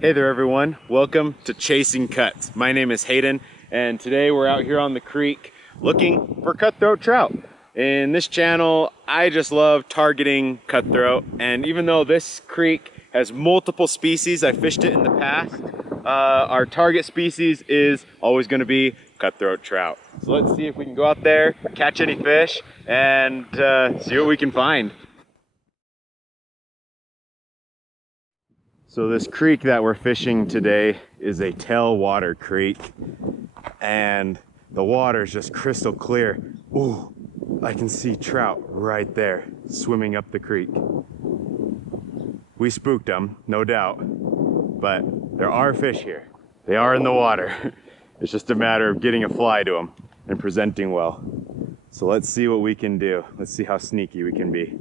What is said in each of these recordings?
Hey there everyone, welcome to Chasing Cuts. My name is Hayden and today we're out here on the creek looking for cutthroat trout. In this channel, I just love targeting cutthroat, and even though this creek has multiple species, I fished it in the past, our target species is always going to be cutthroat trout. So let's see if we can go out there, catch any fish, and see what we can find. So this creek that we're fishing today is a tailwater creek, and the water is just crystal clear. Ooh, I can see trout right there swimming up the creek. We spooked them, no doubt, but there are fish here. They are in the water. It's just a matter of getting a fly to them and presenting well. So let's see what we can do. Let's see how sneaky we can be.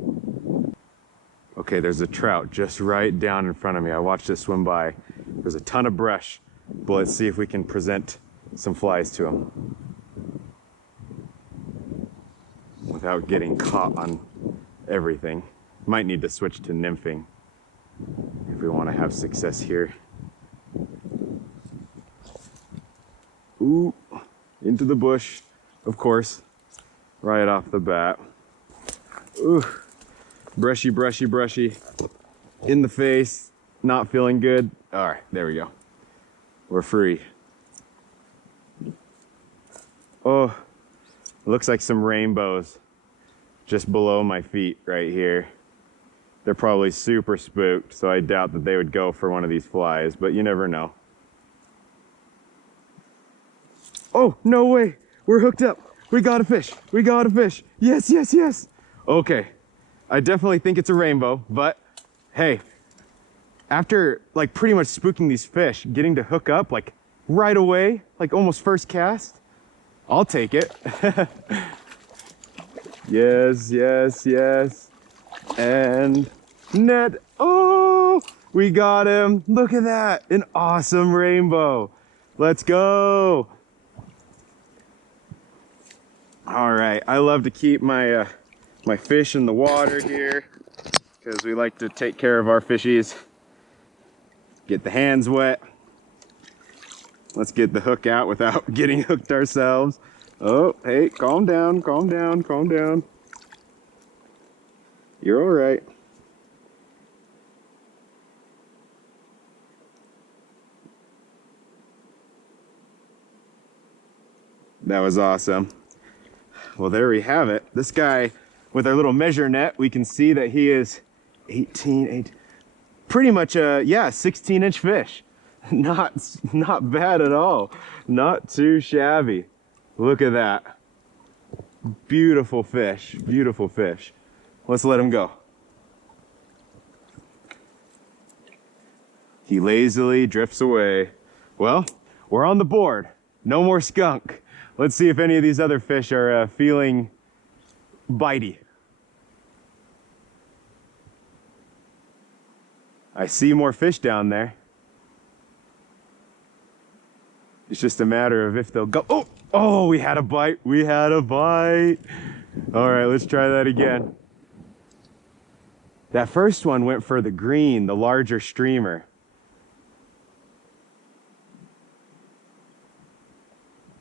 Okay, there's a trout just right down in front of me. I watched it swim by. There's a ton of brush, but let's see if we can present some flies to him without getting caught on everything. Might need to switch to nymphing if we want to have success here. Ooh, into the bush, of course, right off the bat. Ooh. Brushy, brushy, brushy. In the face, not feeling good. All right, there we go. We're free. Oh, looks like some rainbows just below my feet right here. They're probably super spooked, so I doubt that they would go for one of these flies, but you never know. Oh, no way. We're hooked up. We got a fish. We got a fish. Yes, yes, yes. Okay. I definitely think it's a rainbow, but hey, after like pretty much spooking these fish, getting to hook up like right away, like almost first cast, I'll take it. Yes, yes, yes. And net. Oh, we got him. Look at that. An awesome rainbow. Let's go. All right. I love to keep my my fish in the water here because we like to take care of our fishies. Get the hands wet. Let's get the hook out without getting hooked ourselves. Oh, hey, calm down, calm down, calm down. You're all right. That was awesome. Well, there we have it. This guy, with our little measure net, we can see that he is 18, pretty much a, yeah, 16-inch fish. Not bad at all. Not too shabby. Look at that. Beautiful fish, beautiful fish. Let's let him go. He lazily drifts away. Well, we're on the board. No more skunk. Let's see if any of these other fish are feeling bitey. I see more fish down there. It's just a matter of if they'll go. Oh, oh, we had a bite. We had a bite. All right, let's try that again. That first one went for the green, the larger streamer.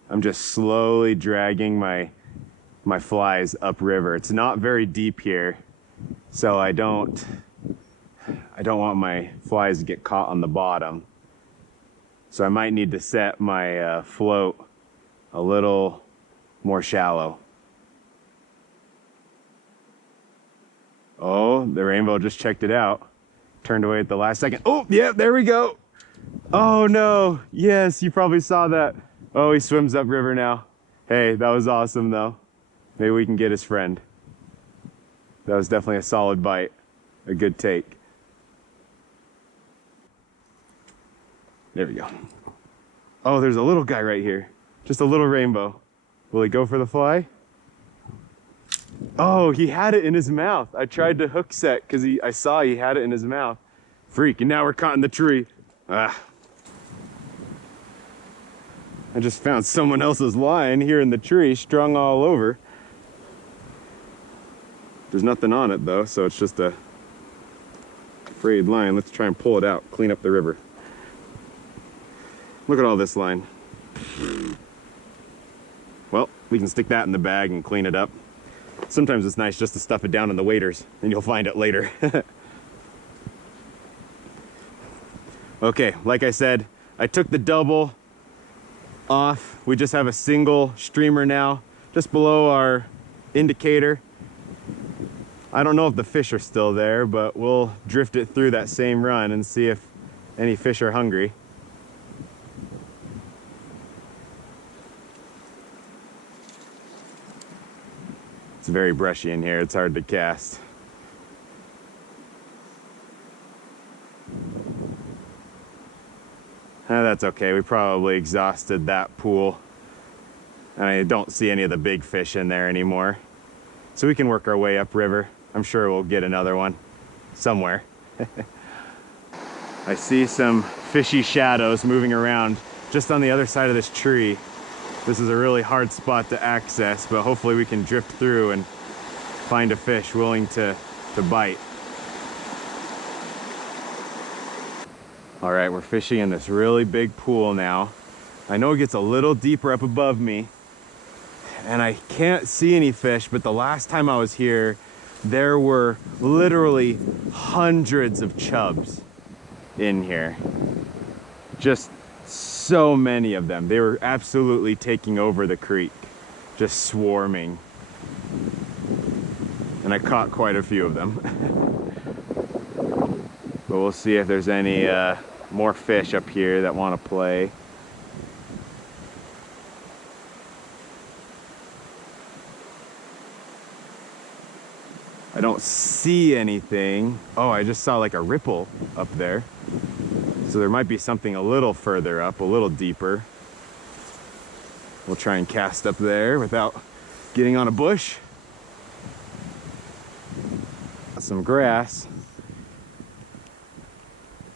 I'm just slowly dragging my flies upriver. It's not very deep here, so I don't want my flies to get caught on the bottom. So I might need to set my float a little more shallow. Oh, the rainbow just checked it out. Turned away at the last second. Oh, yeah, there we go. Oh no, yes, you probably saw that. Oh, he swims upriver now. Hey, that was awesome though. Maybe we can get his friend. That was definitely a solid bite, a good take. There we go. Oh, there's a little guy right here. Just a little rainbow. Will he go for the fly? Oh, he had it in his mouth. I tried to hook set because I saw he had it in his mouth. Freak, and now we're caught in the tree. Ah. I just found someone else's line here in the tree, strung all over. There's nothing on it though, so it's just a frayed line. Let's try and pull it out, clean up the river. Look at all this line. Well, we can stick that in the bag and clean it up. Sometimes it's nice just to stuff it down in the waders and you'll find it later. Okay, like I said, I took the double off. We just have a single streamer now, just below our indicator. I don't know if the fish are still there, but we'll drift it through that same run and see if any fish are hungry. It's very brushy in here, it's hard to cast. That's okay, we probably exhausted that pool. And I don't see any of the big fish in there anymore. So we can work our way upriver. I'm sure we'll get another one somewhere. I see some fishy shadows moving around just on the other side of this tree. This is a really hard spot to access, but hopefully we can drift through and find a fish willing to bite. All right, we're fishing in this really big pool now. I know it gets a little deeper up above me, and I can't see any fish, but the last time I was here, there were literally hundreds of chubs in here. Just so many of them. They were absolutely taking over the creek, just swarming. And I caught quite a few of them. But we'll see if there's any more fish up here that want to play. I don't see anything. Oh, I just saw like a ripple up there. So there might be something a little further up, a little deeper. We'll try and cast up there without getting on a bush. Some grass.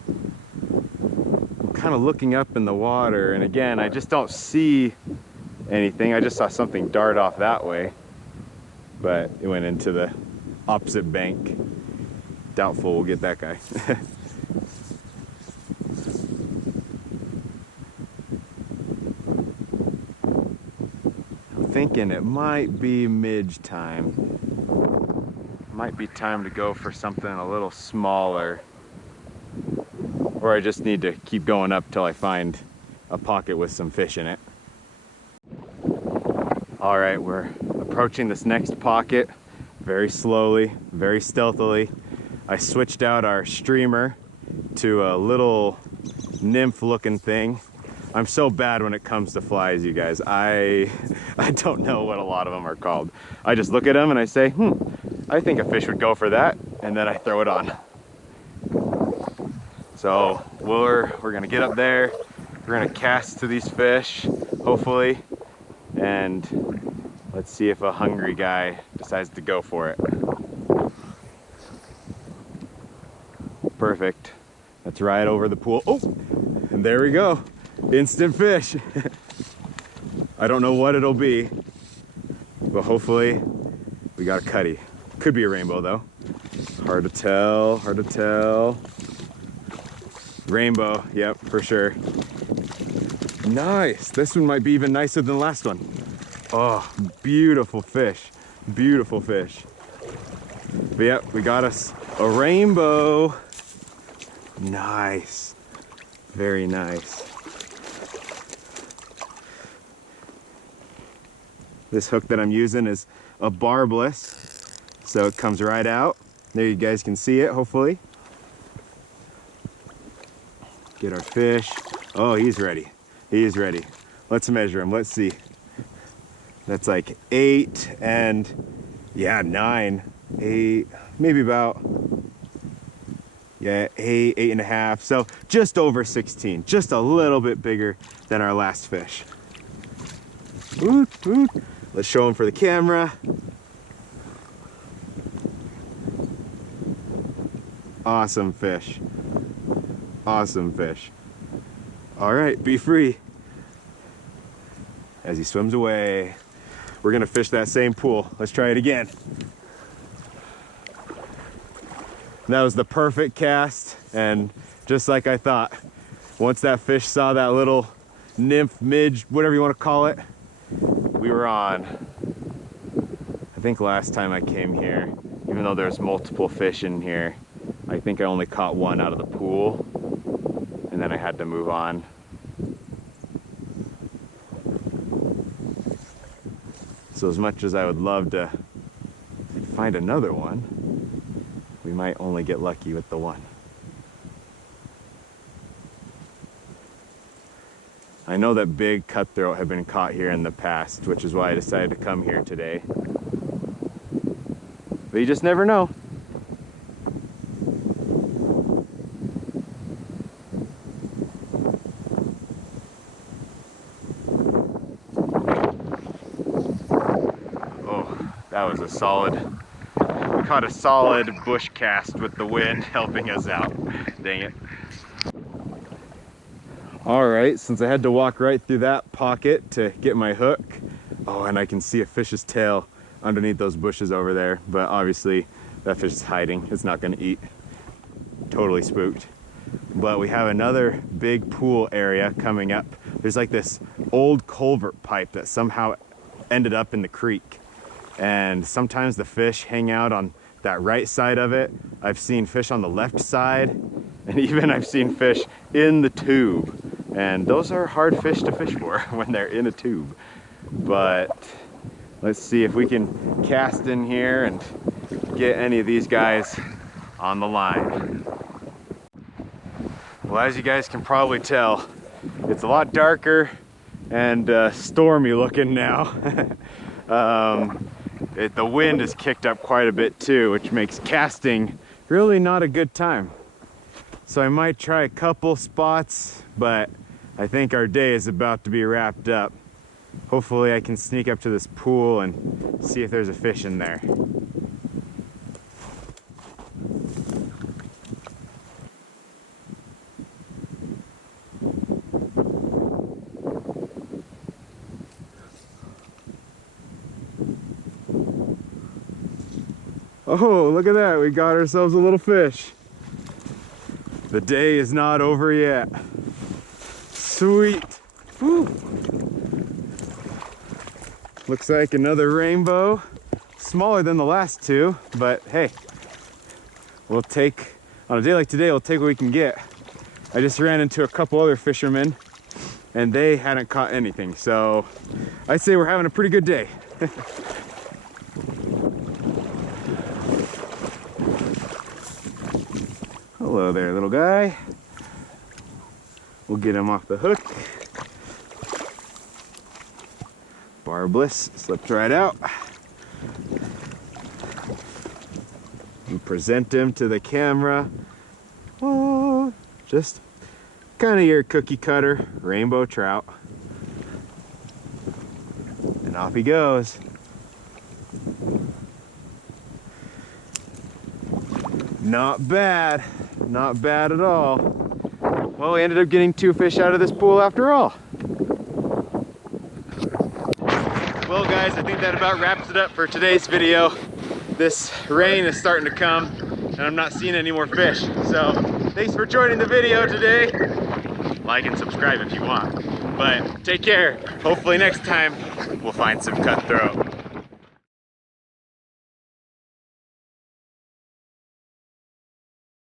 I'm kind of looking up in the water, and again, I just don't see anything. I just saw something dart off that way, but it went into the opposite bank. Doubtful we'll get that guy. I'm thinking it might be midge time. Might be time to go for something a little smaller. Or I just need to keep going up till I find a pocket with some fish in it. All right, we're approaching this next pocket very slowly, very stealthily. I switched out our streamer to a little nymph looking thing. I'm so bad when it comes to flies, you guys. I don't know what a lot of them are called. I just look at them and I say, I think a fish would go for that, and then I throw it on. So we're gonna get up there, we're gonna cast to these fish, hopefully, and let's see if a hungry guy decides to go for it. Perfect. That's right over the pool. Oh, and there we go. Instant fish. I don't know what it'll be, but hopefully we got a cutty. Could be a rainbow though. Hard to tell, hard to tell. Rainbow, yep, for sure. Nice. This one might be even nicer than the last one. Oh, beautiful fish. Beautiful fish. But yep, we got us a rainbow. Nice. Very nice. This hook that I'm using is a barbless, so it comes right out. There you guys can see it, hopefully. Get our fish. Oh, he's ready. He's ready. Let's measure him. Let's see. That's like 8 and, yeah, 9. 8, maybe about, yeah, 8, 8.5. So just over 16. Just a little bit bigger than our last fish. Ooh, ooh. Let's show him for the camera. Awesome fish. Awesome fish. All right, be free. As he swims away, we're gonna fish that same pool. Let's try it again. That was the perfect cast, and just like I thought, once that fish saw that little nymph, midge, whatever you want to call it. We were on, I think last time I came here, even though there's multiple fish in here, I think I only caught one out of the pool, and then I had to move on. So as much as I would love to find another one, we might only get lucky with the one. I know that big cutthroat have been caught here in the past, which is why I decided to come here today. But you just never know. Oh, that was a solid, we caught a solid bush cast with the wind helping us out. Dang it. All right, since I had to walk right through that pocket to get my hook, oh, and I can see a fish's tail underneath those bushes over there, but obviously that fish is hiding. It's not gonna eat. Totally spooked. But we have another big pool area coming up. There's like this old culvert pipe that somehow ended up in the creek. And sometimes the fish hang out on that right side of it. I've seen fish on the left side, and even I've seen fish in the tube. And those are hard fish to fish for when they're in a tube. But let's see if we can cast in here and get any of these guys on the line. Well, as you guys can probably tell, it's a lot darker and stormy looking now. The wind has kicked up quite a bit too, which makes casting really not a good time. So I might try a couple spots, but I think our day is about to be wrapped up. Hopefully I can sneak up to this pool and see if there's a fish in there. Oh, look at that, we got ourselves a little fish. The day is not over yet. Sweet. Woo. Looks like another rainbow. Smaller than the last two, but hey, we'll take, on a day like today, we'll take what we can get. I just ran into a couple other fishermen and they hadn't caught anything, so I'd say we're having a pretty good day. Hello there, little guy. We'll get him off the hook. Barbless slipped right out. And present him to the camera. Oh, just kind of your cookie cutter rainbow trout. And off he goes. Not bad. Not bad at all. Well, we ended up getting 2 fish out of this pool after all. Well guys, I think that about wraps it up for today's video. This rain is starting to come and I'm not seeing any more fish. So thanks for joining the video today. Like and subscribe if you want. But take care. Hopefully next time we'll find some cutthroat.